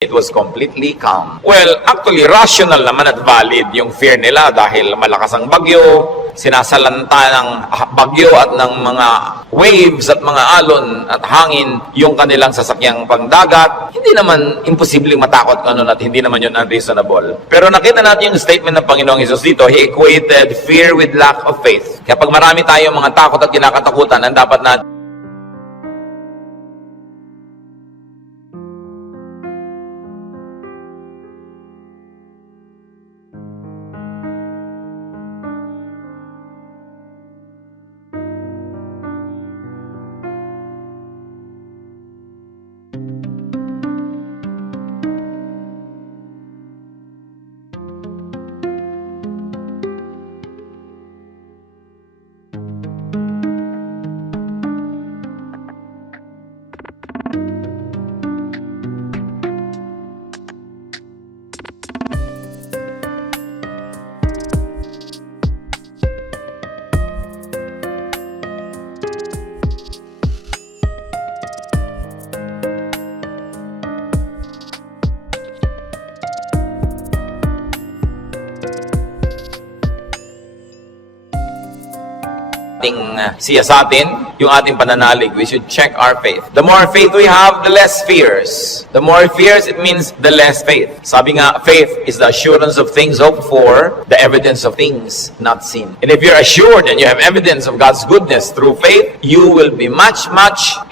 It was completely calm. Well, actually, rational naman at valid yung fear nila dahil malakas ang bagyo, sinasalanta ng bagyo at ng mga waves at mga alon at hangin yung kanilang sasakyang pangdagat. Hindi naman imposibleng matakot kanon at hindi naman yun unreasonable. Pero nakita natin yung statement ng Panginoong Hesus dito. He equated fear with lack of faith. Kaya pag marami tayong mga takot at kinakatakutan, ang dapat natin siyasatin yung ating pananalig. We should check our faith. The more faith we have, the less fears. The more fears, it means the less faith. Sabi nga, faith is the assurance of things hoped for, the evidence of things not seen. And if you're assured and you have evidence of God's goodness through faith, you will be much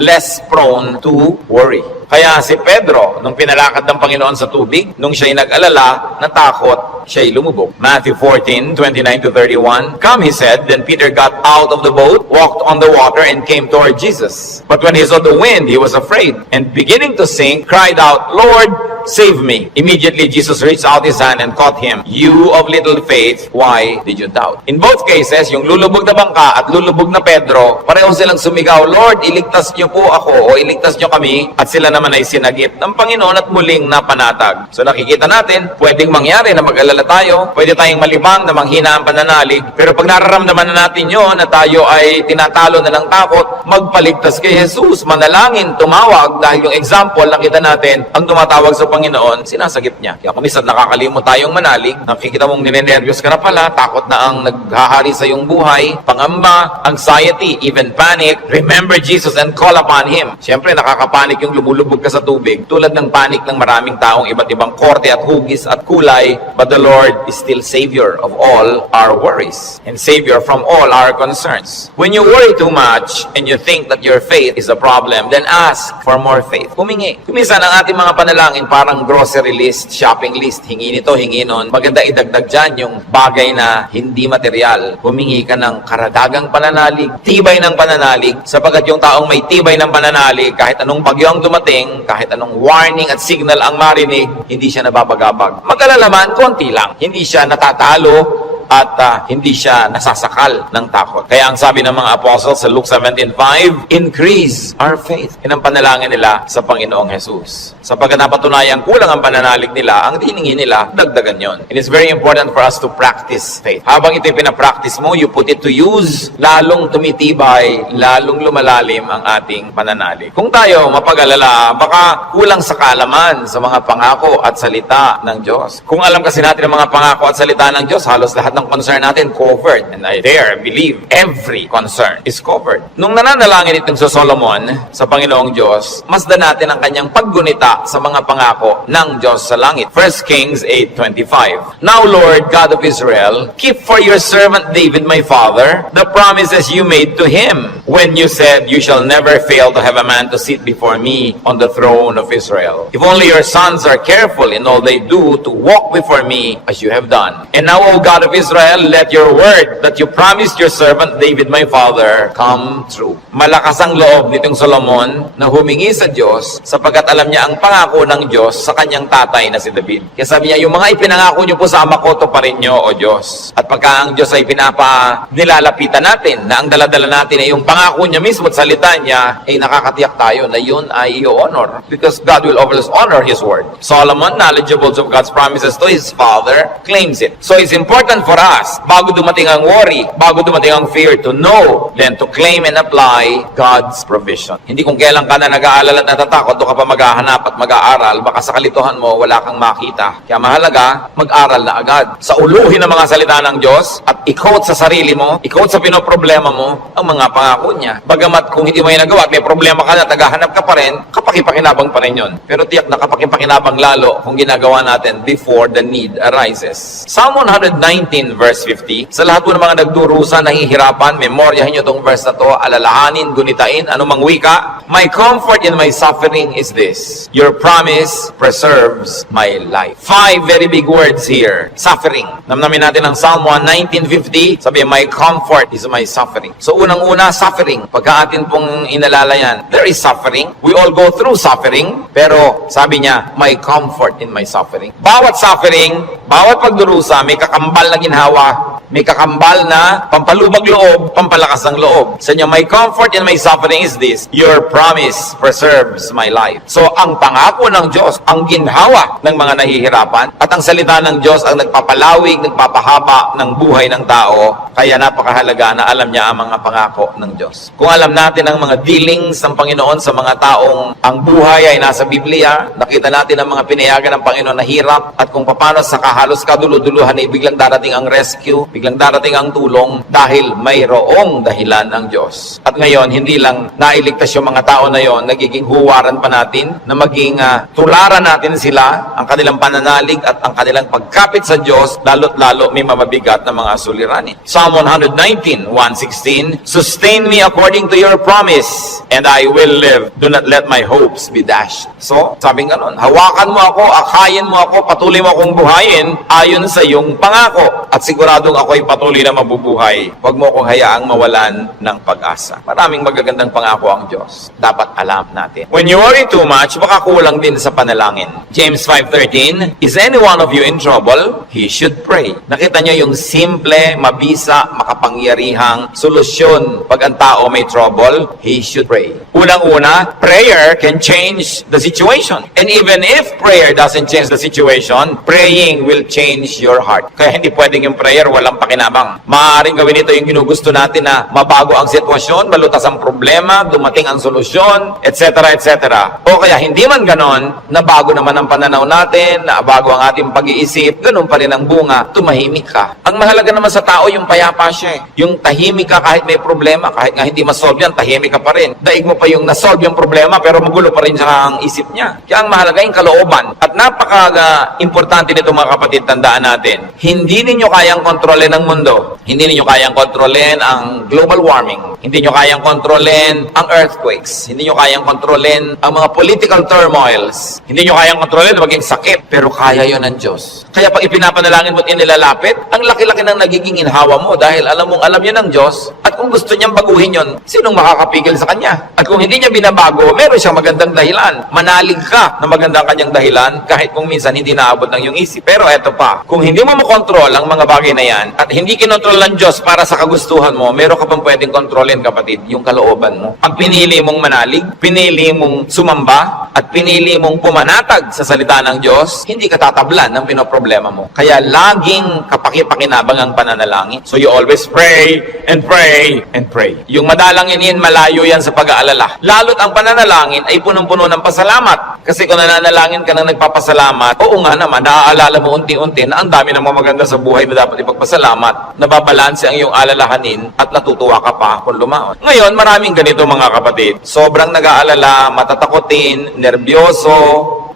less prone to worry. Kaya si Pedro, nung pinalakad ng Panginoon sa tubig, nung siya'y nag-alala, natakot, siya'y lumubog. Matthew 14:29-31. Come, he said. Then Peter got out of the boat, walked on the water, and came toward Jesus. But when he saw the wind, he was afraid, and beginning to sink, cried out, Lord, save me. Immediately Jesus reached out his hand and caught him. You of little faith, why did you doubt? In both cases, yung lulubog na bangka at lulubog na Pedro, pareho silang sumigaw, Lord, iligtas niyo po ako o iligtas niyo kami, at sila naman ay sinagip ng Panginoon at muling napanatag. So nakikita natin, pwedeng mangyari na mag-alala tayo, pwede tayong malibang na manghina ang pananalig, pero pag nararamdaman na natin yun na tayo ay tinatalo na ng takot, magpaligtas kay Jesus, manalangin, tumawag, dahil yung example nakita natin, ang tumatawag sa Panginoon, sinasagip niya. Kaya kumisan nakakalimot tayong manalig, nakikita mong ninenervyos ka na pala, takot na ang naghahari sa iyong buhay, pangamba, anxiety, even panic, remember Jesus and call upon Him. Siyempre nakakapanik yung lumulubog ka sa tubig, tulad ng panik ng maraming taong iba't ibang korte at hugis at kulay, but the Lord is still Savior of all our worries and Savior from all our concerns. When you worry too much and you think that your faith is a problem, then ask for more faith. Humingi. Kuminsan ang ating mga panalangin parang grocery list, shopping list, hingi nito, hingi nun. Maganda idagdag dyan yung bagay na hindi material. Humingi ka ng karagdagang pananalig, tibay ng pananalig, sapagkat yung taong may tibay ng pananalig, kahit anong bagyo ang dumating, kahit anong warning at signal ang marinig, hindi siya nababagabag. Mag-alala man, konti lang. Hindi siya natatalo at hindi siya nasasakal ng takot. Kaya ang sabi ng mga apostles sa Luke 17:5, increase our faith. Yan ang panalangin nila sa Panginoong Jesus. Sapagkat napatunayan kulang ang pananalig nila, ang hiningi nila, dagdagan yon. It is very important for us to practice faith. Habang ito'y pinapractice mo, you put it to use, lalong tumitibay, lalong lumalalim ang ating pananalig. Kung tayo mapag-alala, baka kulang sa kaalaman sa mga pangako at salita ng Diyos. Kung alam kasi natin ang mga pangako at salita ng Diyos, halos lahat ng concern natin covered. And I dare believe every concern is covered. Nung nananalangin itong sa Solomon sa Panginoong Diyos, masdan natin ang kanyang paggunita sa mga pangako ng Diyos sa langit. 1 Kings 8:25. Now, Lord, God of Israel, keep for your servant David, my father, the promises you made to him when you said, you shall never fail to have a man to sit before me on the throne of Israel. If only your sons are careful in all they do to walk before me as you have done. And now, O God of Israel, let your word that you promised your servant David, my father, come true. Malakas ang loob nitong Solomon na humingi sa Diyos sapagkat alam niya ang pangako ng Diyos sa kanyang tatay na si David. Kaya sabi niya, yung mga ipinangako niyo po sa ama ko, tuparin niyo, O Diyos. At pagka ang Diyos ay nilalapitan natin, na ang daladala natin ay yung pangako niya mismo at salita niya, ay nakakatiyak tayo na yun ay i-honor. Because God will always honor His word. Solomon, knowledgeable of God's promises to his father, claims it. So it's important for oras, bago dumating ang worry, bago dumating ang fear, to know, then to claim and apply God's provision. Hindi kung kailan ka na nag-aalala at natatakot, doon ka pa maghahanap at mag-aaral, baka sa kalituhan mo, wala kang makita. Kaya mahalaga, mag-aral na agad. Sa uluhin ng mga salita ng Diyos, at i-quote sa sarili mo, i-quote sa pinoproblema mo, ang mga pangako niya. Bagamat kung hindi mo yung nagawa at may problema ka na, naghahanap ka pa rin, kapakipakinabang pa rin yun. Pero tiyak na kapakipakinabang lalo kung ginagawa natin before the need arises. Psalm 119 verse 50, sa lahat po ng mga nagdurusa, nahihirapan, memoryahin nyo itong verse na to, alalahanin, gunitain, anumang wika. My comfort in my suffering is this: your promise preserves my life. 5 very big words here. Suffering. Namnamin natin ang Psalm 119:50, sabi, my comfort is my suffering. So unang-una, suffering. Pagka atin pong inalala yan, there is suffering. We all go through suffering, pero sabi niya, my comfort in my suffering. Bawat suffering, bawat pagdurusa, may kakambal na ginhawa, may kakambal na pampalubag loob, pampalakas ng loob. Sa inyo, my comfort in my suffering is this: your promise preserves my life. So, ang pangako ng Diyos, ang ginhawa ng mga nahihirapan, at ang salita ng Diyos ang nagpapalawig, nagpapahaba ng buhay ng tao. Kaya napakahalaga na alam niya ang mga pangako ng Diyos. Kung alam natin ang mga dealings ng Panginoon sa mga taong ang buhay ay nasa Biblia, nakita natin ang mga pinayagan ng Panginoon na hirap, at kung paano sa kahalos kaduluduluhan ay biglang darating ang rescue, biglang darating ang tulong dahil mayroong dahilan ng Diyos. At ngayon, hindi lang nailigtas yung mga tao na yon, nagiging huwaran pa natin na maging tularan natin sila, ang kanilang pananalig at ang kanilang pagkapit sa Diyos, lalo't lalo may mabibigat na mga suliranin. Psalm 119, 116, sustain me according to your promise, and I will live. Do not let my hopes be dashed. So, sabi nga nun, hawakan mo ako, akayin mo ako, patuloy mo akong buhayin ayon sa iyong pangako. At siguradong ako ay patuloy na mabubuhay. Huwag mo akong hayaang mawalan ng pag-asa. Maraming magagandang pangako ang Diyos. Dapat alam natin. When you worry too much, baka kulang din sa panalangin. James 5:13, is any one of you in trouble? He should pray. Nakita niyo yung simple, mabisa, makapangyarihang solusyon pag ang tao may trouble? He should pray. Unang-una, prayer can change the situation. And even if prayer doesn't change the situation, praying will change your heart. Kaya hindi pwedeng yung prayer walang pakinabang. Maaaring gawin ito yung ginugusto natin na mabago ang sitwasyon, malutas ang problema, dumating ang solusyon, etc. etc. O kaya hindi man ganon, na bago naman ang pananaw natin, na bago ang ating pag-iisip, ganun pa rin ang bunga, tumahimik ka. Ang mahalaga naman sa tao, yung payapa siya. Yung tahimik ka kahit may problema, kahit nga hindi masolve yan, tahimik ka pa rin. Daig mo pa yung nasolve yung problema, pero magulo pa rin siya ang isip niya. Kaya ang mahalaga yung kalooban. At napaka-importante nito mga kapatid, tandaan natin, hindi ninyo kayang kontrolin ang mundo. Hindi ninyo kayang kontrolin ang global warming. Hindi nyo kayang kontrolin ang earthquakes. Hindi nyo kayang kontrolin ang mga political turmoils. Hindi nyo kayang kontrolin maging sakit. Pero kaya yon ng Diyos. Kaya pag ipinapanalangin mo at inilalapit, ang laki-laki ng nagiging inhawa mo dahil alam mong alam yun ng Diyos. At kung gusto niyang baguhin yon, sinong makakapigil sa Kanya? At kung hindi niya binabago, meron siyang magandang dahilan. Manalig ka na magandang kanyang dahilan kahit kung minsan hindi naabot ng iyong isip. Pero eto pa, kung hindi mo makontrol ang mga bagay na yan at hindi kinontrol ng Diyos para sa kagustuhan mo, meron ka pang pwedeng kontrolin, kapatid, yung kalooban mo. Pag pinili mong manalig, pinili mong sumamba, at pinili mong pumanatag sa salita ng Diyos, hindi ka tatablan ng pinoproblema mo. Kaya laging kapakipakinabang ang pananalangin. So you always pray and pray and pray. Yung madalanginin, malayo yan sa pag-aalala. Lalo't ang pananalangin ay punong-puno ng pasalamat. Kasi kung nananalangin ka ng nagpapasalamat, oo nga naman, naaalala mo unti-unti na ang dami ng mga maganda sa buhay na dapat ipagpasalamat, nababalanse ang iyong alalahanin at natutuwa ka pa kung lumaon. Ngayon, maraming ganito mga kapatid. Sobrang nag-aalala, matatakotin, nerbyoso,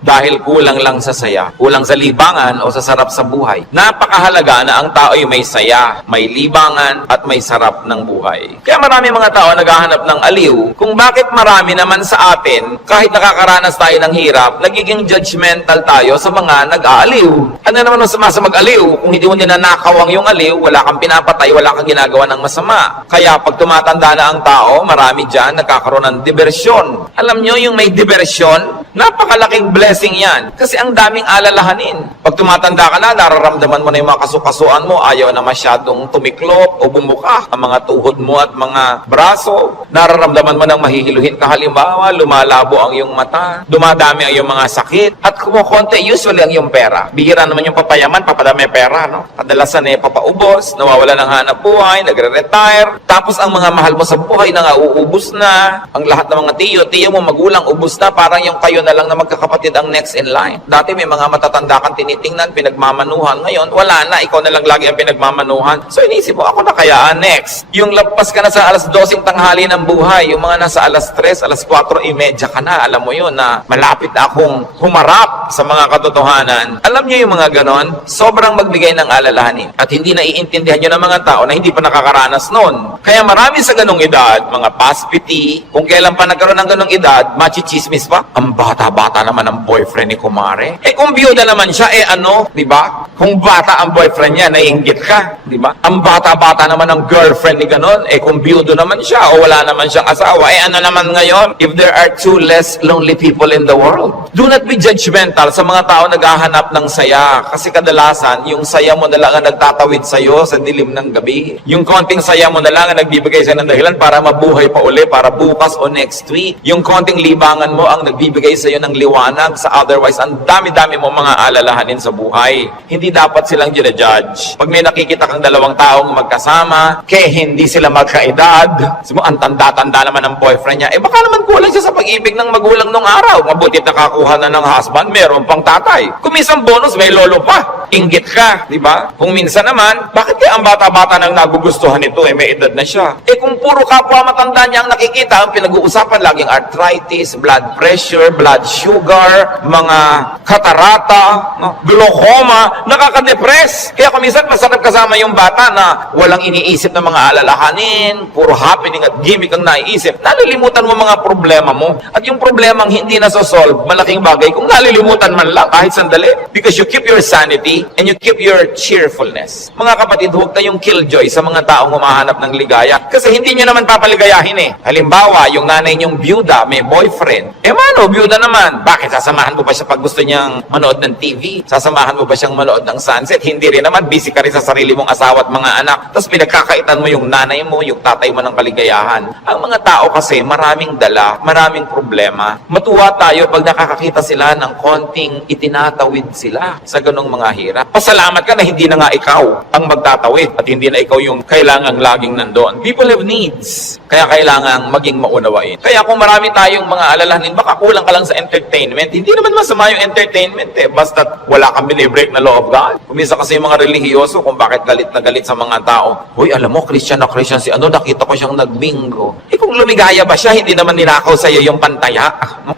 dahil kulang lang sa saya, kulang sa libangan o sa sarap sa buhay. Napakahalaga na ang tao ay may saya, may libangan at may sarap ng buhay. Kaya marami mga tao naghahanap ng aliw kung bakit marami naman sa atin, kahit nakakaranas tayo ng hirap, nagiging judgmental tayo sa mga nag-aaliw. Ano naman ang sama sa mag-aliw? Kung hindi mo ninanakaw ang yung aliw, wala kang pinapatay, wala kang ginagawa ng masama. Kaya pag tumatanda na ang tao, marami dyan nagkakaroon ng diversyon. Alam nyo, yung may diversyon, napakalaking blessing blessing yan. Kasi ang daming alalahanin. Pag tumatanda ka na, nararamdaman mo na yung mga kasukasuan mo, ayaw na masyadong tumiklop o bumuka ang mga tuhod mo at mga braso. Nararamdaman mo nang mahihiluhin ka, halimbawa, lumalabo ang iyong mata, dumadami ang iyong mga sakit, at kumukonti usually ang iyong pera. Bihira naman yung papayaman, papadami pera, no? Kadalasan eh, papaubos, nawawala ng hanap buhay, nagre-retire, tapos ang mga mahal mo sa buhay na nga uubos na, ang lahat ng mga tiyo mo magulang ubos na, parang yung kayo na lang na magkakapatid ang next in line. Dati may mga matatanda kang tinitingnan, pinagmamanuhan, ngayon wala na, ikaw na lang lagi ang pinagmamanuhan. So inisip mo, ako na kaya next. Yung lampas ka na sa alas 12 tanghali ng buhay, yung mga nasa alas 3, alas 4:30 ka na, alam mo yun na malapit na akong humarap sa mga katotohanan. Alam niyo yung mga ganon, sobrang magbigay ng alalahanin at hindi naiintindihan nyo ng mga tao na hindi pa nakakaranas noon. Kaya marami sa ganong edad, mga paspiti, kung kailan pa nagkaroon ng ganong edad, machichismis pa. Ang bata-bata naman ang boyfriend ni kumare. Eh kung biyuda naman siya, di ba? Kung bata ang boyfriend niya, naiinggit ka, di ba? Ang bata-bata naman ang girlfriend ni ganon, kung biyudo naman siya o wala naman siyang asawa, ano naman ngayon? If there are two less lonely people in the world, do not be judgmental sa mga tao naghahanap ng saya. Kasi kadalasan, yung saya mo na lang ang nagtatawid sa'yo sa dilim ng gabi. Yung konting saya mo na lang ang nagbibigay sa'yo ng dahilan para mabuhay pa uli, para bukas o next week. Yung konting libangan mo ang nagbibigay sa'yo ng liwanag sa otherwise, ang dami-dami mo mga alalahanin sa buhay. Hindi dapat silang ginajudge. Pag may nakikita kang dalawang taong magkasama, hindi sila magkaedad, ang tanda-tanda naman ng boyfriend niya, baka naman kulang siya sa pag-ibig ng magulang nung araw. Mabutit nakakuha na ng husband, meron pang tatay. Kung minsan bonus, may lolo pa. Inggit ka, di ba? Kung minsan naman, bakit kaya ang bata-bata nang nagugustuhan nito, may edad na siya? Kung puro kapwa matanda niya ang nakikita, ang pinag-uusapan laging arthritis, blood pressure, blood sugar, mga katarata, glaucoma, nakaka-depress. Kaya kung minsan, masarap kasama yung bata na walang iniisip ng mga alalahanin, puro happening at gimmick ang naiisip. Nalilimutan mo mga problema mo. At yung problemang hindi nasosolve, malaking bagay kung nalilimutan man lang kahit sandali. Because you keep your sanity and you keep your cheerfulness. Mga kapatid, huwag tayong killjoy sa mga taong humahanap ng ligaya. Kasi hindi nyo naman papaligayahin Halimbawa, yung nanay nyong byuda, may boyfriend. Mano, byuda naman. Bakit? Sasamahan mo ba siya pag gusto niyang manood ng TV? Sasamahan mo ba siyang manood ng sunset? Hindi rin naman. Busy ka rin sa sarili mong asawa at mga anak. Tapos pinagkakaitan mo yung nanay mo, yung tatay mo ng kaligayahan. Ang mga tao kasi maraming dala, maraming problema. Matuwa tayo pag nakakakita sila ng konting itinatawid sila sa ganong mga hirap. Pasalamat ka na hindi na nga ikaw ang magtatawid at hindi na ikaw yung kailangang laging nandoon. People have needs. Kaya kailangang maging maunawain. Kaya kung marami tayong mga alalahanin, baka kulang ka lang sa entertainment. Hindi naman masama yung entertainment Basta wala kang binibreak na law of God. Kumisa kasi yung mga relihiyoso kung bakit galit na galit sa mga tao. Hoy, alam mo, Christian na Christian si nakita ko siyang nagbingo. Kung lumigaya ba siya, hindi naman ninakaw sa iyo yung pantaya.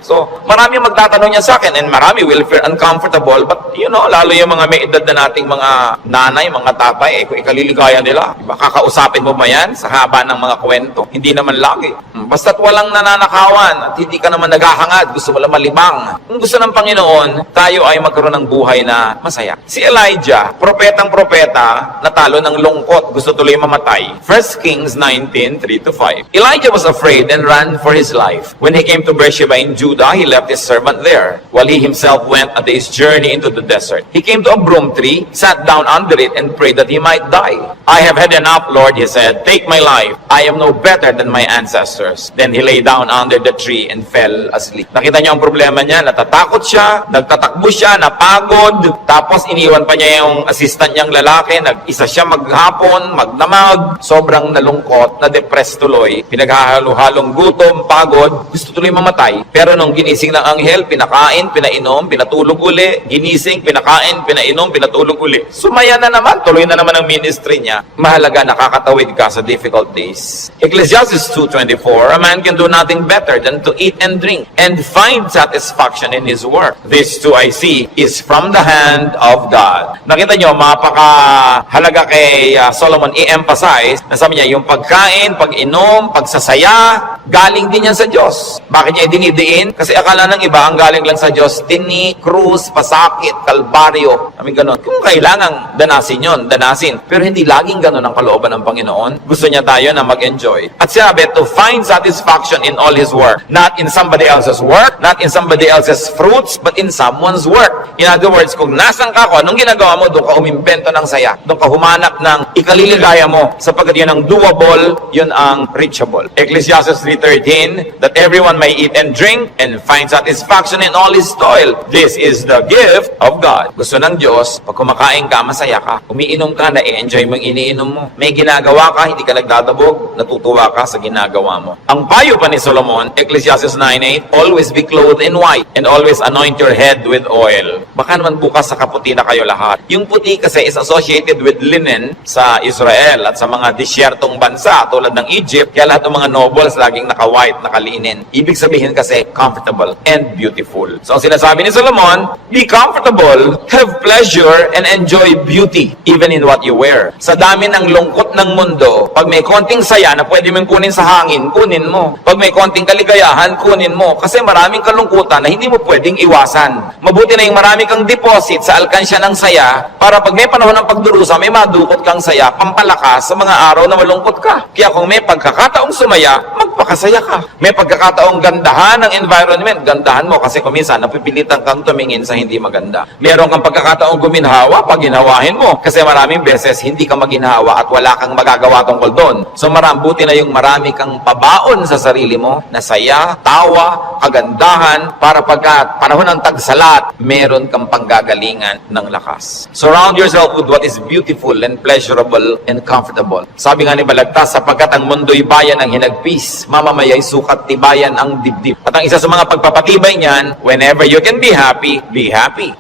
So, marami magtatanong niya sa akin and marami will feel uncomfortable. But, lalo yung mga may edad na nating mga nanay, mga tatay, kung ikaliligaya nila, diba, kakausapin mo ba yan sa haba ng mga kwento? Hindi naman lagi. Basta't walang nananakawan at hindi ka naman naghahangad, gusto mo lang malibang. Kung gusto ng Panginoon, tayo ay magkaroon ng buhay na masaya. Si Elijah, propetang-propeta, natalo ng lungkot, gusto tuloy mamatay. 1 Kings 19:3-5. Elijah was afraid and ran for his life. When he came to Beersheba in Judah, he left his servant there, while he himself went a day's journey into the desert. He came to a broom tree, sat down under it, and prayed that he might die. I have had enough, Lord, he said. Take my life. I am no better than my ancestors. Then he lay down under the tree and fell asleep. Nakita niyo ang problema niya, natatakot siya, nagtatakbo siya, napagod, tapos iniwan pa niya yung assistant niyang lalaki, nag-isa siya maghapon, magdamag, sobrang nalungkot, na-depressed tuloy, pinaghahalo-halong gutom, pagod, gusto tuloy mamatay. Pero nung ginising ng anghel, pinakain, pinainom, pinatulog uli, ginising, pinakain, pinainom, pinatulog uli. Sumaya na naman, tuloy na naman ang ministry niya. Mahalaga, nakakatawid ka sa difficult days. Ecclesiastes 2:24, a man can do nothing better than to eat and drink and find satisfaction in his work. This too I see is from the hand of God. Nakita nyo, mapakahalaga kay Solomon i-emphasize na sabi niya, yung pagkain, pag-inom, pagsasaya, saya, galing din yan sa Diyos. Bakit niya idinidiin? Kasi akala ng iba, ang galing lang sa Diyos, tini, krus, pasakit, kalbaryo. Kami ganun. Kung kailangang danasin yon, danasin. Pero hindi laging ganun ang kalooban ng Panginoon. Gusto niya tayo na mag-enjoy. At sinabi, to find satisfaction in all His work. Not in somebody else's work, not in somebody else's fruits, but in someone's work. In other words, kung nasan ka, anong ginagawa mo, doon ka umimbento ng saya. Doon ka humanap ng ikaliligaya mo. Sapagkat yun ang doable, yun ang reachable. Ecclesiastes 3:13, that everyone may eat and drink and find satisfaction in all his toil. This is the gift of God. Gusto ng Diyos, pag kumakain ka, masaya ka. Umiinom ka, na-enjoy mo yung iniinom mo. May ginagawa ka, hindi ka nagdadabog, natutuwa ka sa ginagawa mo. Ang payo pa ni Solomon, Ecclesiastes 9:8, always be clothed in white and always anoint your head with oil. Baka naman bukas sa kaputi na kayo lahat. Yung puti kasi is associated with linen sa Israel at sa mga disyertong bansa tulad ng Egypt, kaya lahat ng mga nobles laging naka-white, nakalinen. Ibig sabihin kasi comfortable and beautiful. So ang sinasabi ni Solomon, be comfortable, have pleasure, and enjoy beauty even in what you wear. Sa dami ng lungkot ng mundo, pag may konting saya na pwede mong kunin sa hangin, kunin mo. Pag may konting kaligayahan, kunin mo. Kasi maraming kalungkutan na hindi mo pwedeng iwasan. Mabuti na yung marami kang deposit sa alkansya ng saya para pag may panahon ng pagdurusa, may madukot kang saya, pampalakas sa mga araw na malungkot ka. Kaya kung may pagkakataong sumaya, magpakasaya ka. May pagkakataong gandahan ng environment, gandahan mo kasi kung minsan napipilitan kang tumingin sa hindi maganda. Meron kang pagkakataong guminhawa, pag ginawahin mo. Kasi maraming beses hindi ka maginhawa at wala kang magagawa tungkol doon. So buti na yung marami kang pabaon sa sarili mo na saya, tawa, kagandahan para pagka panahon ng tagsalat, meron kang panggagalingan ng lakas. Surround yourself with what is beautiful and pleasurable and comfortable. Sabi nga ni Balagtas, sapagkat ang mundo'y bayan ng hinagpis, mamamaya'y sukat tibayan ang dibdib. At ang isa sa mga pagpapatibay niyan, whenever you can be happy,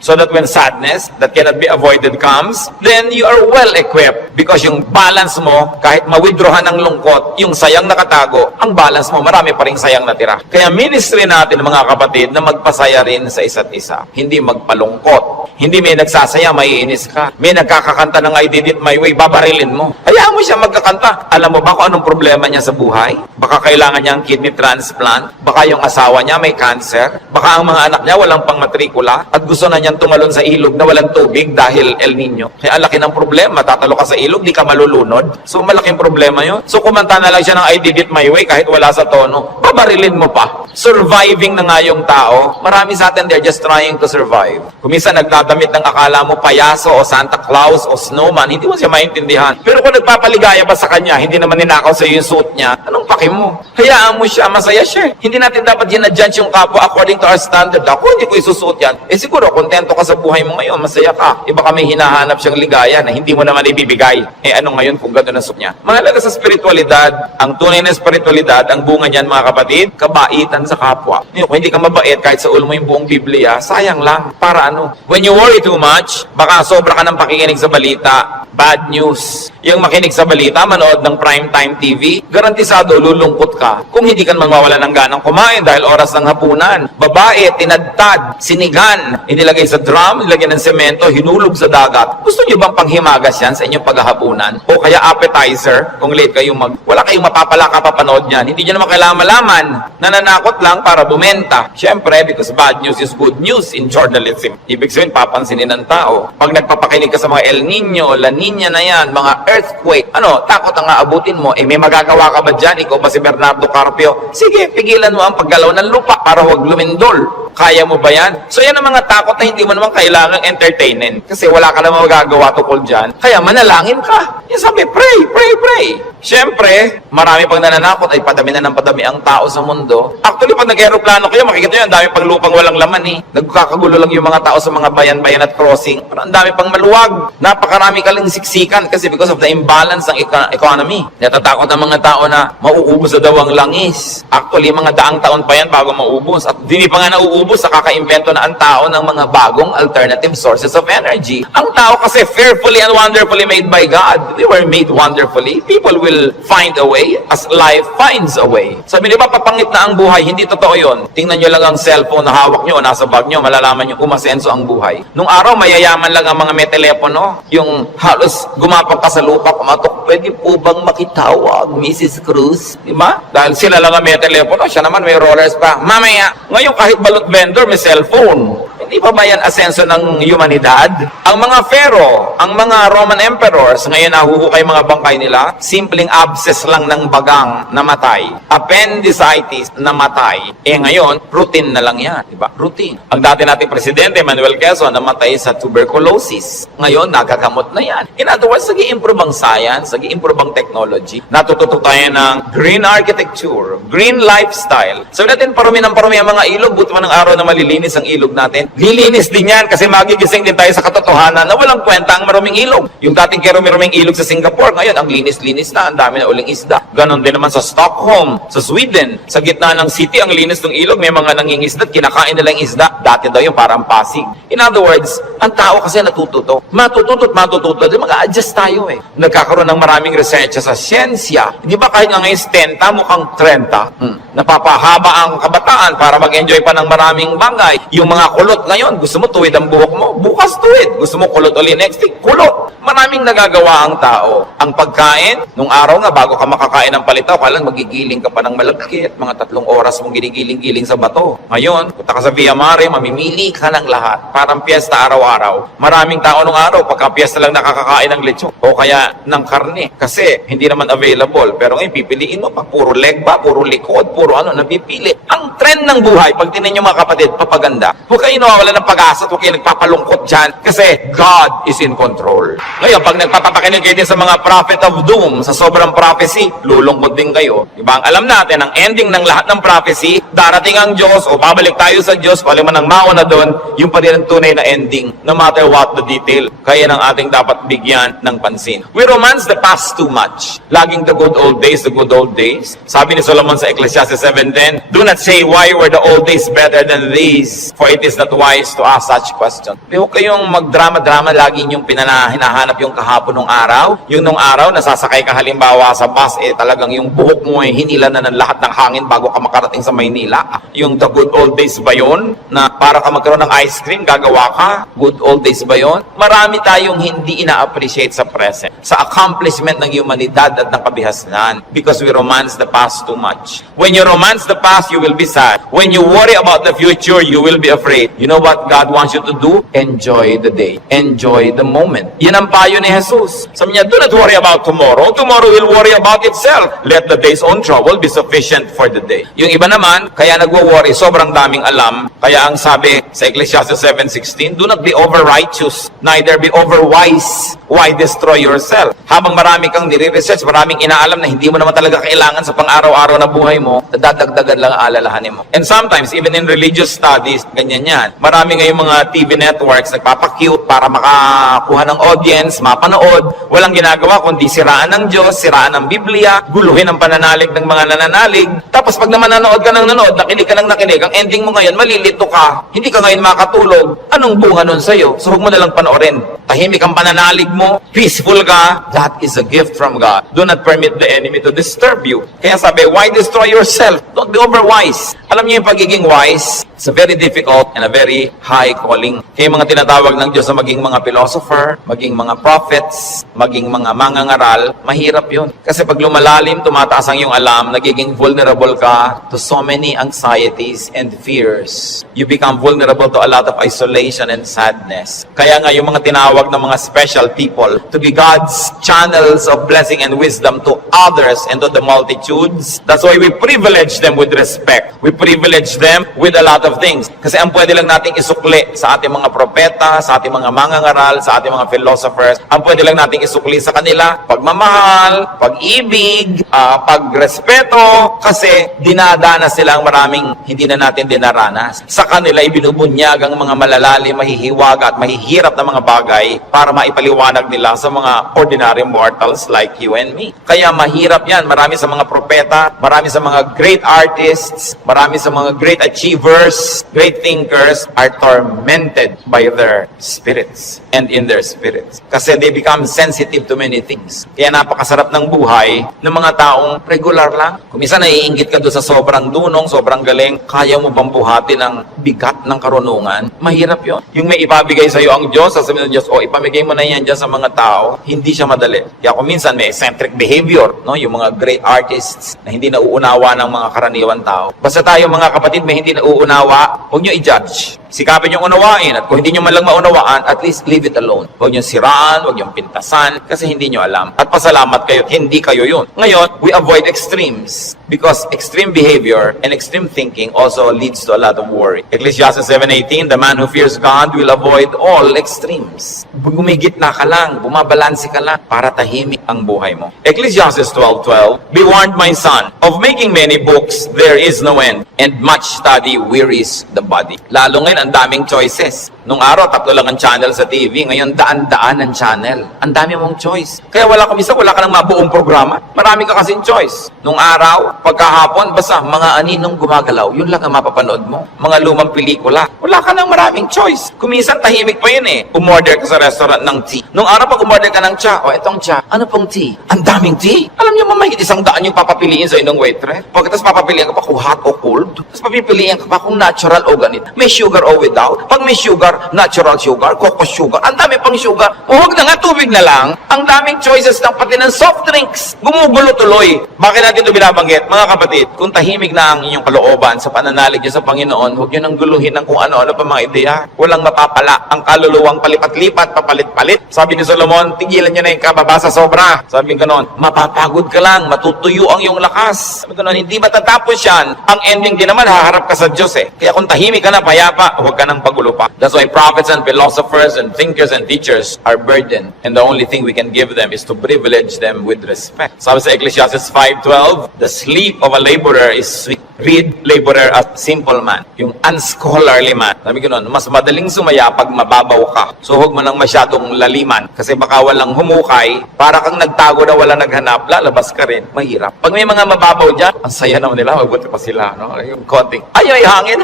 so that when sadness that cannot be avoided comes, then you are well equipped because yung balance mo, kahit ma-withdrawhan ng lungkot, yung sayang nakatago, ang balance mo, marami pa rin sayang natira. Kaya ministry natin, mga kapatid, na magpasaya rin sa isa't isa. Hindi magpalungkot. Hindi may nagsasaya, maiinis ka. May nagkakakanta ng I did it my way, babarilin mo. Hayaan mo siya magkakanta. Alam mo ba kung anong problema niya sa buhay? Baka kailangan niya ang kidney transplant. Baka yung asawa niya may cancer. Baka ang mga anak niya walang pangmatrikula. At gusto na niyang tumalon sa ilog na walang tubig dahil El Nino. Kaya ang laki ng problema. Tatalo ka sa ilog, di ka malulunod. So malaking problema yun. So kumanta na lang siya ng I did it my way kahit wala sa tono. Babarilin mo pa. Surviving na nga yung tao. Marami sa atin, they're just trying to survive. Kung minsan nagdadamit ng akala mo payaso o Santa Claus o snowman, hindi mo siya maintindihan. Pero kung nagpapaligaya ba sa kanya, hindi naman ninakaw sa iyo yung suit niya, anong paki mo? Hayaan mo siya, masaya siya. Hindi natin dapat ginadjudge yung kapwa according to our standard. Ako, hindi ko isusuot yan. Siguro, kontento ka sa buhay mo ngayon, masaya ka. Iba kami hinahanap siyang ligaya na hindi mo naman ibibigay. Ano ngayon kung gano'n ang suot niya? Mahalaga sa spiritualidad, ang tunay na spiritualidad, ang bunga niyan mga kapatid, kabaitan sa kapwa. Kung hindi ka mabait, kahit sa ulo mo yung buong Biblia, sayang lang. Para ano? When you worry too much, baka sobra ka ng pakikinig sa balita, bad news. Yung makinig sa balita, manood ng primetime TV, garantisado lulungkot ka kung hindi ka mawawala ng ganang kumain dahil oras ng hapunan. Babae, tinadtad, sinigan, inilagay sa drum, nilagyan ng semento, hinulog sa dagat. Gusto niyo bang panghimagas yan sa inyong paghahapunan? O kaya appetizer, kung late kayong wala kayong mapapala kapapanood niyan. Hindi niyo naman kailangan malaman. Nananakot lang para bumenta. Siyempre, because bad news is good news in journalism. Ibig sabihin, papansinin ng tao. Pag nagpapakinig ka sa mga El Nino, La Nina na yan, mga earthquake, takot ang aabutin mo, may magagawa ka ba dyan? Ikaw ba si Bernardo Carpio? Sige, pigilan mo ang paggalaw ng lupa para huwag lumindol. Kaya mo ba yan? So yan ang mga takot na hindi mo naman kailangang entertainin. Kasi wala ka naman magagawa tukol dyan. Kaya manalangin ka. Yan sabi, pray, pray, pray. Siyempre, marami pang nananakot ay padami na ng padami ang tao sa mundo. Actually, pag nag-aeroplano kayo, makikita nyo, ang dami pang lupang walang laman eh. Nagkakagulo lang yung mga tao sa mga bayan-bayan at crossing. Pero ang dami pang maluwag. Napakarami ka lang siksikan kasi because of the imbalance ng economy. Natatakot ang mga tao na mauubos na daw ang langis. Actually, mga daang taon pa yan bago maubos. At hindi pa nga nauubos sa kakaimbento na ang tao ng mga bagong alternative sources of energy. Ang tao kasi fearfully and wonderfully made by God. They were made wonderfully. People will find a way way as life finds a way. Sabi di ba, papangit na ang buhay, hindi totoo yun. Tingnan nyo lang ang cellphone na hawak nyo, nasa bag nyo, malalaman nyo umasenso ang buhay. Nung araw, mayayaman lang ang mga may telepono, yung halos gumapang ka sa lupa, kumatok, pwede po bang makitawag, Mrs. Cruz? Di ba? Dahil sila lang ang may telepono, siya naman may rollers pa. Mamaya, ngayon kahit balot vendor, may cellphone. Hindi pa ba yan asenso ng humanidad? Ang mga pharaoh, ang mga Roman emperors, ngayon nahuhukay mga bangkay nila, simpleng abscess lang ng bagang namatay. Appendicitis namatay. Eh ngayon, routine na lang yan. Diba? Routine. Ang dati nating presidente, Manuel Quezon, namatay sa tuberculosis. Ngayon, nagagamot na yan. In other words, nag-i-improve ang science, nag-i-improve ang technology. Natututo tayo ng green architecture, green lifestyle. Sabi natin, parumi ng parumi ang mga ilog, buti man ng araw na malilinis ang ilog natin. Lilinis din yan kasi magigising din tayo sa katotohanan na walang kwenta ang maruming ilog. Yung dating maruming ilog sa Singapore, ngayon ang linis-linis na, ang dami na uling isda. Ganon din naman sa Stockholm, sa Sweden. Sa gitna ng city, ang linis ng ilog, may mga nangingisda at kinakain nila yung isda. Dati daw yung parang Pasig. In other words, ang tao kasi natututo. Matututo at matututo. Di mag-a-adjust tayo eh. Nagkakaroon ng maraming research sa siyensya. Di ba kahit nga ngayon 10, mukhang 30. Napapahaba ang kabataan para mag-enjoy pa ng maraming bagay. Yung mga kulot ngayon, gusto mo tuwid ang buhok mo, bukas tuwid. Gusto mo kulot ulit next week, kulot. Maraming nagagawa ang tao. Ang pagkain, nung araw nga, bago ka makakain ng palitaw, kailan magigiling ka pa ng malagkit, mga 3 oras mong ginigiling-giling sa bato. Ngayon, punta ka sa Via Mare, mamimili ka ng lahat. Parang piyesta araw-araw. Maraming tao nung araw, pagka piyesta lang nakakakain ng lechon o kaya ng karne. Kasi hindi naman available. Pero ngayon, pipiliin mo pa, puro leg ba, puro likod, puro ano, napipili. Ang trend ng buhay, pag tinan nyo mga kapatid, papaganda. Huwag kayo nawawala ng pag-asa at huwag kayo nagpapalungkot dyan kasi God is in control. Ngayon, pag nagpapapakinig kayo din sa mga prophet of doom, sa sobrang prophecy, lulungkot din kayo. Diba? Ang alam natin, ang ending ng lahat ng prophecy, darating ang Diyos o babalik tayo sa Diyos, pali man ang mauna doon, yung pa rin ang tunay na ending, no matter what the detail. Kaya ng ating dapat bigyan ng pansin. We romance the past too much. Laging the good old days, the good old days. Sabi ni Solomon sa Ecclesiastes 7:10, do not say, why were the old days better than these? For it is not wise to ask such question. Huwag kayong magdrama-drama, lagi yung hinahanap yung kahapon ng araw. Yung nung araw, nasasakay ka halimbawa sa bus, talagang yung buhok mo hinila na ng lahat ng hangin bago ka makarating sa Maynila. Yung the good old days ba yun? Na para ka magkaroon ng ice cream, gagawa ka? Good old days ba yun? Marami tayong hindi ina-appreciate sa present, sa accomplishment ng humanidad at ng kabihasnan because we romance the past too much. When you romance the past, you will be sad. When you worry about the future, you will be afraid. You know what God wants you to do? Enjoy the day. Enjoy the moment. Yan ang payo ni Jesus. Sabi niya, do not worry about tomorrow. Tomorrow will worry about itself. Let the day's own trouble be sufficient for the day. Yung iba naman, kaya nagwo-worry, sobrang daming alam. Kaya ang sabi sa Ecclesiastes 7:16, do not be over-righteous, neither be over-wise. Why destroy yourself? Habang marami kang nire-research, maraming inaalam na hindi mo naman talaga kailangan sa pang-araw-araw na buhay mo, dadagdagan lang alalahanin mo. And sometimes, even in religious studies, ganyan yan. Marami ngayong mga TV networks nagpapakute para makakuha ng audience, mapanood. Walang ginagawa kundi siraan ng Diyos, siraan ng Biblia, guluhin ang pananalig ng mga nananalig. Tapos pag naman nanood ka ng nanood, nakinig ka ng nakinig, ang ending mo ngayon, malilito ka. Hindi ka ngayon makatulog. Anong bunga nun sa'yo? So huwag mo nalang panoorin. Tahimik ang pananalig mo, peaceful ka, that is a gift from God. Do not permit the enemy to disturb you. Kaya sabi, why destroy yourself? Don't be overwise. Alam niyo yung pagiging wise, it's a very difficult and a very high calling. Kaya mga tinatawag ng Diyos na maging mga philosopher, maging mga prophets, maging mga mangangaral, mahirap yun. Kasi pag lumalalim, tumataas ang iyong alam, nagiging vulnerable ka to so many anxieties and fears. You become vulnerable to a lot of isolation and sadness. Kaya nga yung mga tinawag ng mga special people to be God's channels of blessing and wisdom to others and to the multitudes. That's why we privilege them with respect. We privilege them with a lot of things. Kasi ang pwede lang nating isukli sa ating mga propeta, sa ating mga mangangaral, sa ating mga philosophers, ang pwede lang nating isukli sa kanila, pagmamahal, pag-ibig, pagrespeto, kasi dinadanas sila ang maraming hindi na natin dinaranas. Sa kanila ibinubunyag ang mga malalalim, mahihiwaga at mahihirap na mga bagay para maipaliwanag nila sa mga ordinary mortals like you and me. Kaya mahirap yan. Marami sa mga propeta, marami sa mga great artists, Marami sa mga great achievers, great thinkers are tormented by their spirits and in their spirits. Kasi they become sensitive to many things. Kaya napakasarap ng buhay ng mga taong regular lang. Kung minsan naiinggit ka doon sa sobrang dunong, sobrang galing, kaya mo bang buhatin ang bigat ng karunungan? Mahirap yon. Yung may ipabigay sa iyo ang Diyos, sasabihin ng Diyos, ipamigay mo na yan dyan sa mga tao, hindi siya madali. Kaya kung minsan may eccentric behavior, no? Yung mga great artists na hindi nauunawa ng mga karaniwan tao. Basta tayo mga kapatid, may hindi nauunawa, huwag nyo i-judge. Sikapin nyo unawain, at kung hindi nyo man lang maunawaan, at least leave it alone. Huwag nyo siraan, huwag nyo pintasan, kasi hindi nyo alam. At pasalamat kayo, hindi kayo yun. Ngayon, we avoid extremes. Because extreme behavior and extreme thinking also leads to a lot of worry. Ecclesiastes 7:18, the man who fears God will avoid all extremes. Gumigitna ka lang, bumabalanse ka lang, para tahimik ang buhay mo. Ecclesiastes 12:12, be warned, my son, of making many books there is no end, and much study wearies the body. Lalo ngayon, ang daming choices. Nung araw, 3 lang ang channel sa TV. Ngayon, daan-daan ang channel. Ang dami mong choice. Kaya wala ka nang mabuong programa. Marami ka kasing choice. Nung araw, pagkahapon, basta mga aninong gumagalaw, yun lang ang mapapanood mo. Mga lumang pelikula. Wala ka nang maraming choice. Kuminsan, tahimik pa yun eh. Umorder ka sa restaurant ng tea. Nung araw, pag umorder ka ng cha, itong cha, ano pong tea? Ang daming tea. Alam niyo, mamahit 100 yung papapiliin sa inyong waitress. Pagkatapos papapiliin ka pa kung hot o cold. Tapos papipiliin ka pa kung natural o ganito. May sugar o without. Pag may sugar, natural sugar, cocoa sugar, ang dami pang sugar. Huwag na nga, tubig na lang. Ang daming choices ng pati ng soft drinks. Gumugulo tuloy. Bakit natin ito binabanggit? Mga kapatid, kung tahimik na ang inyong kalooban sa pananalig niyo sa Panginoon, huwag niyo nang guluhin ng kung ano-ano pa mga ideya. Walang mapapala. Ang kaluluwang palipat-lipat, papalit-palit. Sabi ni Solomon, tigilan niyo na yung kababa sa sobra. Sabi ko noon, mapapagod ka lang, matutuyo ang iyong lakas. Sabi ko noon, hindi matatapos yan. Ang ending din naman, haharap ka sa Diyos eh. Kaya kung tahimik ka na, payapa, huwag ka nang pagulo pa. That's why prophets and philosophers and thinkers and teachers are burdened. And the only thing we can give them is to privilege them with respect. Sabi sa Ecclesiastes 5:12, the sleep of a laborer is sweet. Read laborer as simple man. Yung unscholarly man. Sabi ko noon, mas madaling sumaya pag mababaw ka. So huwag mo nang masyadong laliman. Kasi baka walang humukay, para kang nagtago na wala naghanap, lalabas ka rin. Mahirap. Pag may mga mababaw dyan, ang saya naman nila, mabuti pa sila. No? Yung konting, ay, hangin.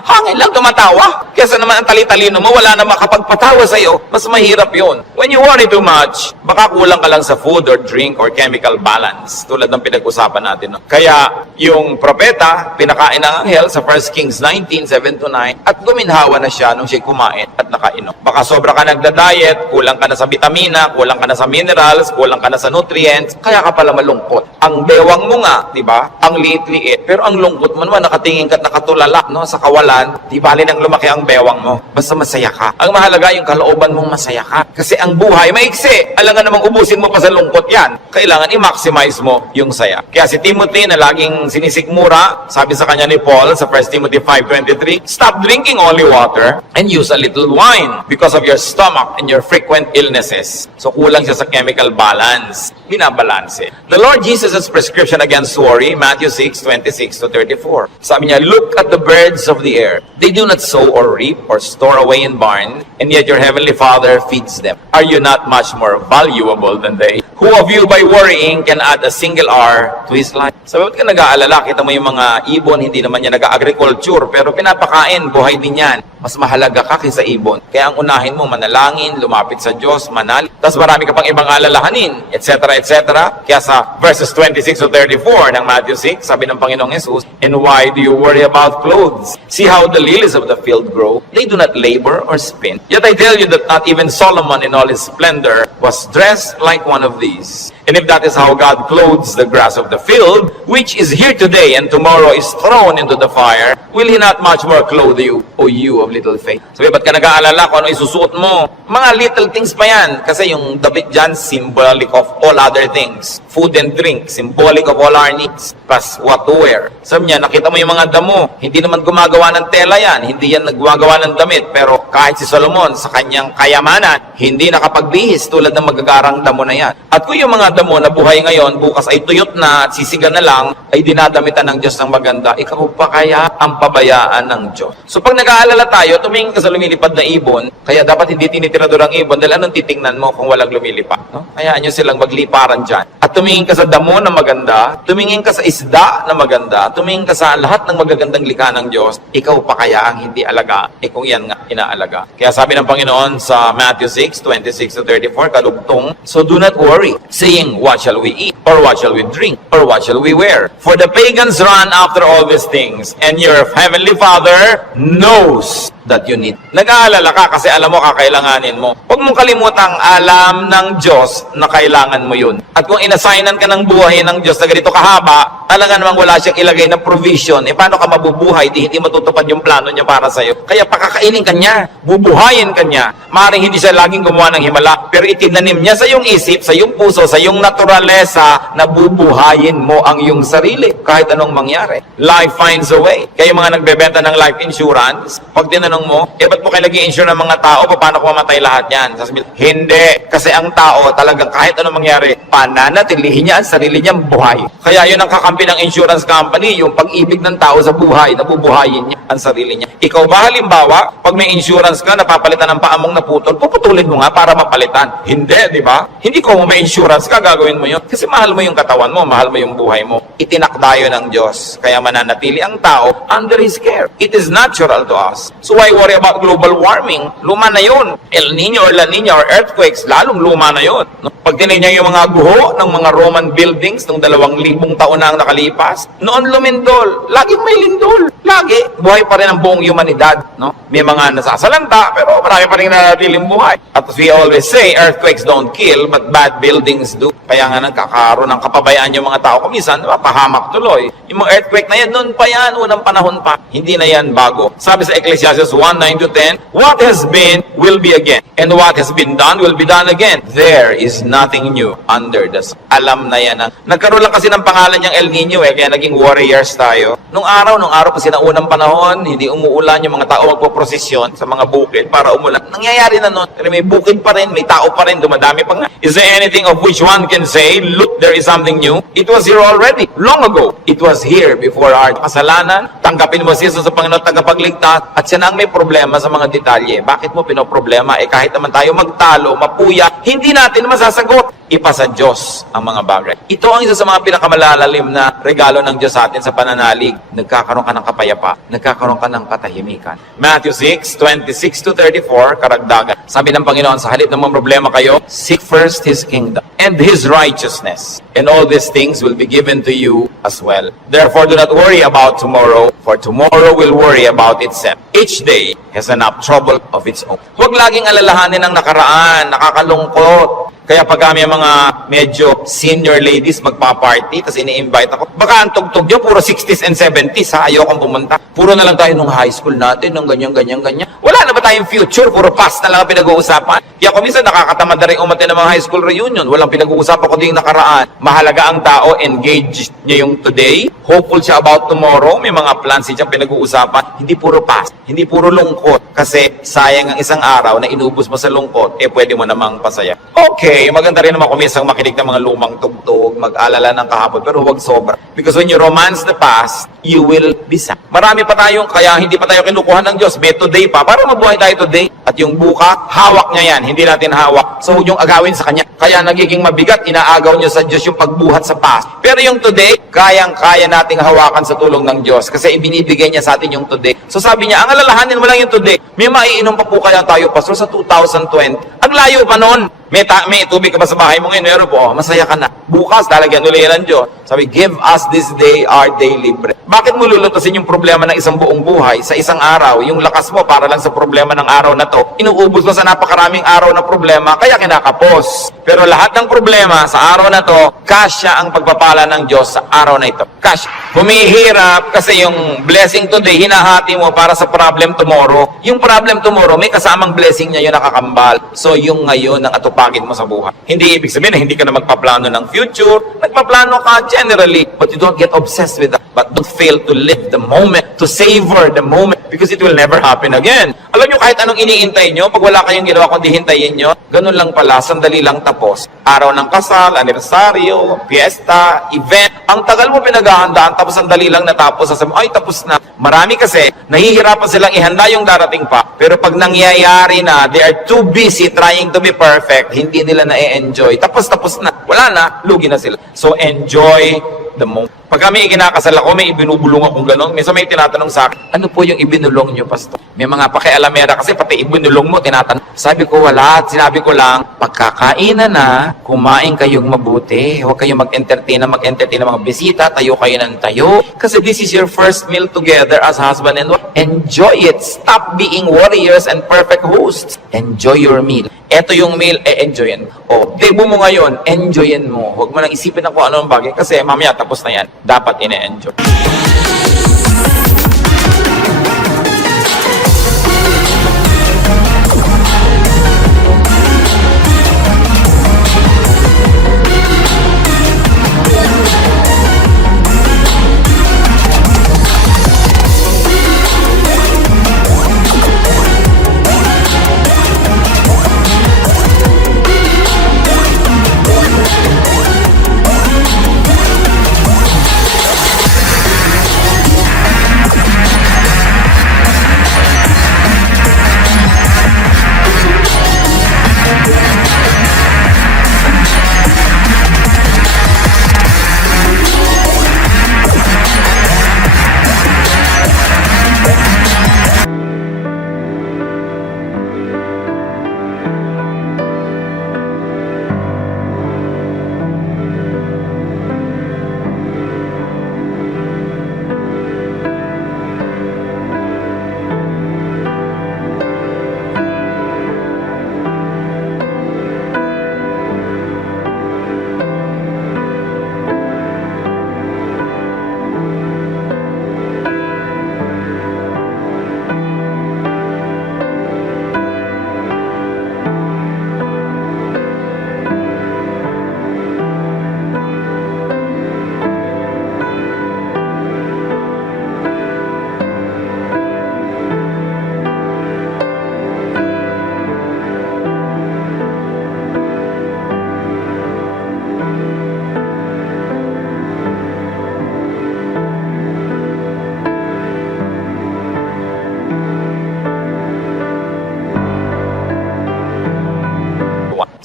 Hangin lang tumatawa. Kesa naman ang tali-talino mo, wala na makapagpatawa sa'yo. Mas mahirap yun. When you worry too much, baka kulang ka lang sa food or drink or chemical balance. Tulad ng pinag-usapan natin. No? Kaya, yung propeta, pinakain ng anghel sa 1 Kings 19:7-9 at guminhawa na siya nung siya kumain at nakainom. Baka sobra ka nagda-diet, kulang ka na sa vitamina, kulang ka na sa minerals, kulang ka na sa nutrients, kaya ka pala malungkot. Ang bewang mo nga, di ba? Ang liit-liit, pero ang lungkot mo naman, nakatingin ka at nakatulala, no? Sa kawalan, di bali nang lumaki ang bewang mo. Basta masaya ka. Ang mahalaga yung kalooban mong masaya ka. Kasi ang buhay maiksi. Alam nga namang ubusin mo pa sa lungkot yan. Kailangan i-maximize mo yung saya. Kaya si Timothy na laging sinisikmura, sabi sa kanya ni Paul sa 1 Timothy 5:23, stop drinking only water and use a little wine because of your stomach and your frequent illnesses. So kulang siya sa chemical balance. Binabalanse. The Lord Jesus' prescription against worry, Matthew 6:26-34. Sabi niya, look at the birds of the air. They do not sow or reap or store away in barns, and yet your heavenly Father feeds them. Are you not much more valuable than they? Who of you by worrying can add a single hour to his life? Sabi, ba't ka nag-aalala? Kita mo yung mga ibon, hindi naman yan nag-agriculture, pero pinapakain, buhay din yan. Mas mahalaga ka kaysa ibon. Kaya ang unahin mo, manalangin, lumapit sa Diyos, manal. Tapos marami ka pang ibang alalahanin, etc., etc. Kaya sa verses 26-34 ng Matthew 6, sabi ng Panginoong Jesus, and why do you worry about clothes? See how the lilies of the field grow. They do not labor or spin. Yet I tell you that not even Solomon in all his splendor was dressed like one of these. And if that is how God clothes the grass of the field, which is here today and tomorrow is thrown into the fire, will He not much more clothe you, O you of little faith? Sabi, ba't ka nag-aalala kung ano isusuot mo? Mga little things pa yan. Kasi yung damit dyan, symbolic of all other things. Food and drink, symbolic of all our needs. Plus what to wear. Sabi niya, nakita mo yung mga damo. Hindi naman gumagawa ng tela yan. Hindi yan naggagawa ng damit. Pero kahit si Solomon, sa kanyang kayamanan, hindi nakapagbihis tulad ng magagarang damo na yan. At kung yung mga mo na buhay ngayon, bukas ay tuyot na at sisiga na lang, ay dinadamitan ng Diyos ng maganda, ikaw pa kaya ang pabayaan ng Diyos? So pag nag-aalala tayo, tumingin ka sa lumilipad na ibon, kaya dapat hindi tinitirador ang ibon dahil anong titingnan mo kung walang lumilipad? No? Hayaan nyo silang magliparan dyan. At tumingin ka sa damo na maganda, tumingin ka sa isda na maganda, tumingin ka sa lahat ng magagandang likha ng Diyos, ikaw pa kaya ang hindi alaga? Kung yan nga, inaalaga. Kaya sabi ng Panginoon sa Matthew 6:26-34, kalugtong, so do not worry, saying, what shall we eat? Or what shall we drink? Or what shall we wear? For the pagans run after all these things, and your heavenly Father knows that you need. Nag-aalala ka kasi alam mo kakailanganin mo. Huwag mong kalimutang alam ng Diyos na kailangan mo yun. At kung inassignan ka ng buhay ng Diyos na ganito kahaba, talaga namang wala siyang ilagay na provision, paano ka mabubuhay? Hindi matutupad yung plano niya para sa'yo. Kaya pakakainin ka niya, bubuhayin ka niya. Maaaring hindi siya laging gumawa ng himala, pero itinanim niya sa iyong isip, sa iyong puso, sa iyong naturalesa, na bubuhayin mo ang iyong sarili kahit anong mangyari. Life finds a way. Kaya yung mga nagbebenta ng life insurance, pag tinanong mo, ba't mo kayo nag-i-insure ng mga tao? Paano kung mamatay lahat yan? Sasabihin, hindi. Kasi ang tao talagang kahit anong mangyari, pananatilihin niya ang sarili niyang buhay. Kaya yun ang kakampi ng insurance company, yung pag-ibig ng tao sa buhay, nabubuhayin niya ang sarili niya. Ikaw ba halimbawa, pag may insurance ka, napapalitan ng paamong naputol, puputulin mo nga para mapalitan. Hindi, di ba? Hindi kung may insurance ka, gagawin mo yun. Kasi mahal mo yung katawan mo, mahal mo yung buhay mo. Itinakda yun ng Diyos. Kaya mananatili ang tao under His care. It is natural to us. So why worry about global warming? Luma na yun. El Nino or La Nina or earthquakes, lalong luma na yun. No? Pag tinignan yung mga guho ng mga Roman buildings nung 2,000 taon na ang nakalipas, noon lumindol. Laging may lindol. Lagi. Buhay pa rin ang buong humanidad. No? May mga nasasalanta, pero marami pa rin nanatiling buhay. At as we always say, earthquakes don't kill, but bad buildings do. Kaya nga nagkakaroon ng kapabayaan yung mga tao. Kumisan, pahamak tuloy. Yung mga earthquake na yan, noon pa yan, unang panahon pa. Hindi na yan bago. Sabi sa Ecclesiastes 1:9-10, what has been will be again, and what has been done will be done again. There is nothing new under the sun. Alam na yan. Nagkaroon lang kasi ng pangalan niyang El Nino kaya naging warriors tayo. Nung araw kasi na unang panahon, hindi umuulan, yung mga tao magpoprosesyon sa mga bukid para umulan. Nangyayari na noon. Pero may bukid pa rin, may tao pa rin, dumadami pa nga. Is there anything of which one can say, look, there is something new? It was here already, long ago. It was here before our kasalanan. Tanggapin mo si Jesus sa Panginoon tagapagligtas, at siya na ang may problema sa mga detalye. Bakit mo pinoproblema? Kahit naman tayo magtalo, mapuya, hindi natin masasagot. Ipasa Diyos ang mga bagay. Ito ang isa sa mga pinakamalalalim na regalo ng Diyos sa atin sa pananalig. Nagkakaroon ka ng kapayapa. Nagkakaroon ka ng katahimikan. Matthew 6:26-34, karagdagan. Sabi ng Panginoon, sa halip ng mga problema kayo, seek first His kingdom and His righteousness, and all these things will be given to you as well. Therefore, do not worry about tomorrow, for tomorrow will worry about itself. Each day has enough trouble of its own. Huwag laging alalahanin ang nakaraan, nakakalungkot. Kaya pag kami mga medyo senior ladies magpa-party, tapos ini-invite ako, baka ang tugtog nyo, puro 60s and 70s, ha? Ayokong pumunta. Puro na lang tayo nung high school natin, nung ganyan. Wala na ba tayong future? Puro past na lang ang pinag-uusapan. Kaya kung minsan nakakatamad na rin umatin ng mga high school reunion, walang pinag-uusapan kundi yung nakaraan. Mahalaga ang tao, engage niya yung today, hopeful siya about tomorrow, may mga plans siya pinag-uusapan, hindi puro past, hindi puro lungkot. Kasi sayang ang isang araw na inubos mo sa lungkot, pwede mo namang pasaya. Okay, maganda rin naman kumisang makinig ng mga lumang tugtog, mag-alala ng kahapon, pero huwag sobra. Because when you romance the past, you will be sad. Marami pa tayong, kaya hindi pa tayo kinukuha ng Diyos, may today pa, para mabuhay tayo today. At yung bukas, hawak niya yan, hindi natin hawak. So huwag yung agawin sa Kanya. Kaya nagiging mabigat, inaagaw niyo sa Diyos yung pagbuhat sa past. Pero yung today, kayang-kaya nating hawakan sa tulong ng Diyos kasi ibinibigay niya sa atin yung today. So sabi niya, ang alalahanin mo lang yung today. May maiinom pa po kaya tayo, Pastor, sa 2020. Ang layo pa noon. May tubig ka ba sa bahay mo ngayon? Meron po, masaya ka na. Bukas, talagyan ulit ng Diyos. Sabi, give us this day our daily bread. Bakit mo lulutasin yung problema ng isang buong buhay sa isang araw? Yung lakas mo para lang sa problema ng araw na to, inuubos mo sa napakaraming araw na problema, kaya kinakapos. Pero lahat ng problema sa araw na to, kasya ang pagpapala ng Diyos sa araw na ito. Kasya. Humihirap kasi yung blessing today, hinahati mo para sa problem tomorrow. Yung problem tomorrow, may kasamang blessing niya yung nakakambal. So yung ngayon ang atupagin mo sa buhay. Hindi ibig sabihin na hindi ka na magpaplano ng future. Nagpaplano ka generally, but you don't get obsessed with that. But don't fail to live the moment, to savor the moment, because it will never happen again. Alam nyo, kahit anong iniintay nyo, pag wala kayong ginawa kundi hintayin nyo, ganun lang pala, sandali lang tapos. Araw ng kasal, anibersaryo, fiesta, event, ang tagal mo pinaghahandaan, tapos sandali lang natapos, sasabi, ay tapos na. Marami kasi, nahihirapan silang ihanda yung darating pa, pero pag nangyayari na, they are too busy trying to be perfect, hindi nila na-enjoy. Tapos na. Wala na, lugi na sila. So enjoy the moment. Pag kami ikinakasal ako, may ibinubulong akong gano'n. Minsan may tinatanong sa akin, ano po yung ibinulong nyo, pastor? May mga pakialamera kasi pati ibinulong mo, tinatanong. Sabi ko, wala. Sinabi ko lang, pagkakainan na, kumain kayong mabuti. Huwag kayong mag-entertain ng mga bisita. Tayo kayo ng tayo. Kasi this is your first meal together as husband and wife. Enjoy it. Stop being warriors and perfect hosts. Enjoy your meal. Eto yung meal, enjoyin mo. O, debo mo ngayon, enjoyin mo. Huwag mo nang isipin na kung ano ang bagay kasi mamaya tapos na yan. Dapat ine-enjoy.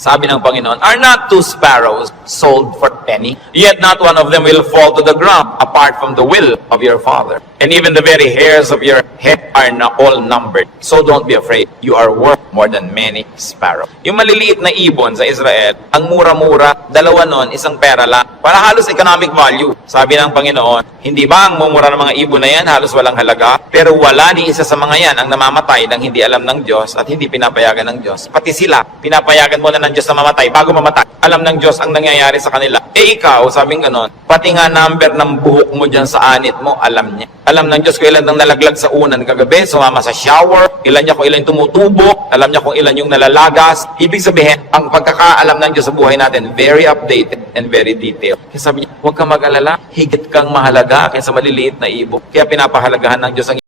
Sabi ng Panginoon, are not two sparrows sold for a penny? Yet not one of them will fall to the ground apart from the will of your Father. And even the very hairs of your head are not all numbered. So don't be afraid. You are worth more than many sparrows. Yung maliliit na ibon sa Israel, ang mura-mura, dalawa nun, isang pera lang. Para halos economic value. Sabi ng Panginoon, hindi ba ang mumura ng mga ibon na yan halos walang halaga? Pero wala ni isa sa mga yan ang namamatay nang hindi alam ng Diyos at hindi pinapayagan ng Diyos. Pati sila, pinapayagan muna ng Diyos na mamatay bago mamatay. Alam ng Diyos ang nangyayari sa kanila. Ikaw, sabing ganon, pati nga number ng buhok mo dyan sa anit mo, alam niya. Alam ng Diyos kung ilan ang nalaglag sa unan kagabi, sumama sa shower, ilan niya kung ilan tumutubok, alam niya kung ilan yung nalalagas. Ibig sabihin, ang pagkakaalam ng Diyos sa buhay natin, very updated and very detailed. Kaya sabi niya, huwag kang mag-alala, higit kang mahalaga kaysa maliliit na ibon. Kaya pinapahalagahan ng Diyos ang